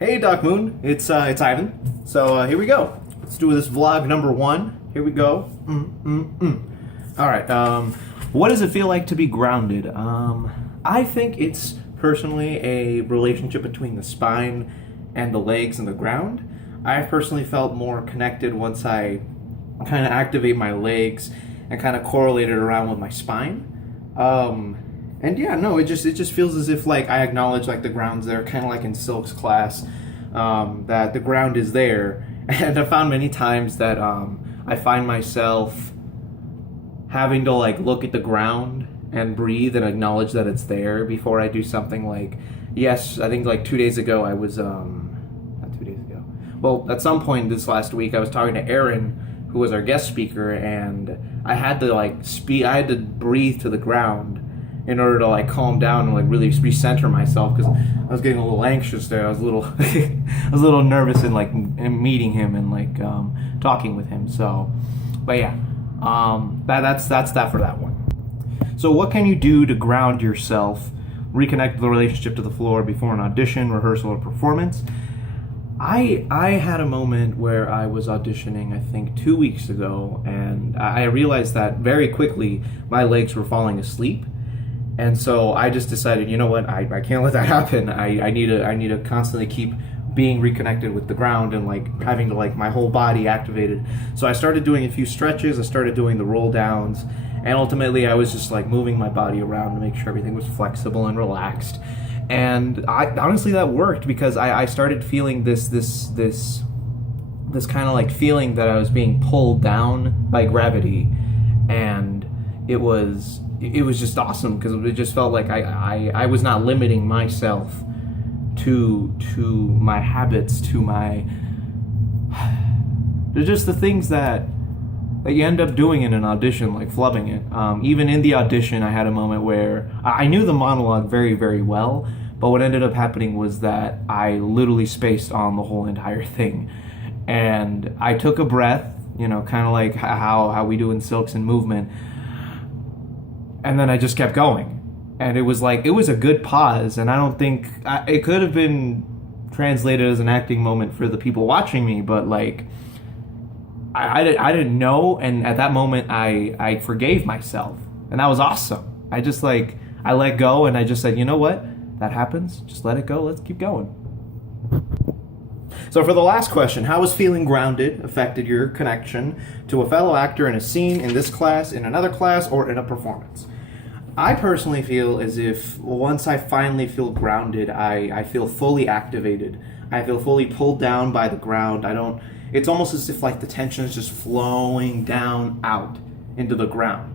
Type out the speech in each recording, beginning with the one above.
Hey Doc Moon, it's Ivan. So here we go. Let's do this vlog number one. Here we go. All right. What does it feel like to be grounded? I think it's personally a relationship between the spine and the legs and the ground. I've personally felt more connected once I kind of activate my legs and kind of correlate it around with my spine. And yeah, no, it just feels as if like I acknowledge like the ground's there, kind of like in Silk's class, that the ground is there. And I found many times that I find myself having to like look at the ground and breathe and acknowledge that it's there before I do something. Like, yes, I think like 2 days ago I was not 2 days ago. Well, at some point this last week I was talking to Aaron, who was our guest speaker, and I had to like I had to breathe to the ground in order to like calm down and like really recenter myself, because I was getting a little anxious there. I was a little I was a little nervous in like in meeting him and like talking with him. So, but yeah, that's that for that one. So what can you do to ground yourself, reconnect the relationship to the floor before an audition, rehearsal, or performance? I had a moment where I was auditioning, I think 2 weeks ago, and I realized that very quickly my legs were falling asleep. And so I just decided, you know what, I can't let that happen. I need to constantly keep being reconnected with the ground and like having to like my whole body activated. So I started doing a few stretches, I started doing the roll downs, and ultimately I was just like moving my body around to make sure everything was flexible and relaxed. And honestly that worked, because I started feeling this kind of like feeling that I was being pulled down by gravity, and it was just awesome, because it just felt like I was not limiting myself to my habits, to my they're just the things that you end up doing in an audition, like flubbing it. Even in the audition, I had a moment where I knew the monologue very, very well, but what ended up happening was that I literally spaced on the whole entire thing. And I took a breath, kind of like how we do in Silks and Movement, and then I just kept going. And it was a good pause, and I don't think it could have been translated as an acting moment for the people watching me, but like I didn't know, and at that moment I forgave myself, and that was awesome. I just I let go, and I just said, you know what, that happens, just let it go, let's keep going. So for the last question, how has feeling grounded affected your connection to a fellow actor in a scene, in this class, in another class, or in a performance? I personally feel as if once I finally feel grounded, I feel fully activated. I feel fully pulled down by the ground. It's almost as if like the tension is just flowing down out into the ground.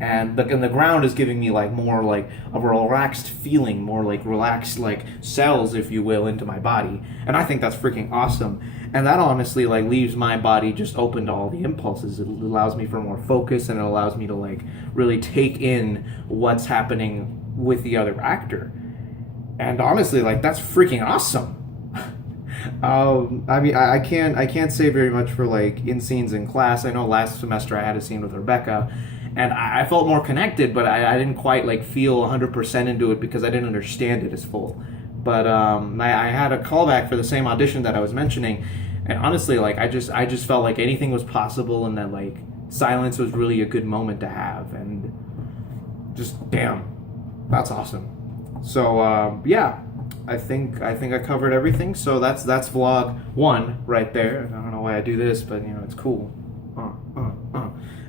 And the ground is giving me like more like a relaxed feeling, more like relaxed like cells, if you will, into my body. And I think that's freaking awesome. And that honestly like leaves my body just open to all the impulses. It allows me for more focus, and it allows me to like really take in what's happening with the other actor. And honestly, like that's freaking awesome. I mean, I can't say very much for like in scenes in class. I know last semester I had a scene with Rebecca, and I felt more connected, but I didn't quite like feel 100% into it because I didn't understand it as full. But I had a callback for the same audition that I was mentioning, and honestly, like I just felt like anything was possible, and that like silence was really a good moment to have, and just damn, that's awesome. So yeah, I think I covered everything. So that's vlog one right there. I don't know why I do this, but it's cool.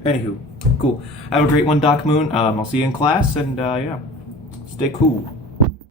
Anywho, cool. Have a great one, Doc Moon. I'll see you in class, and yeah, stay cool.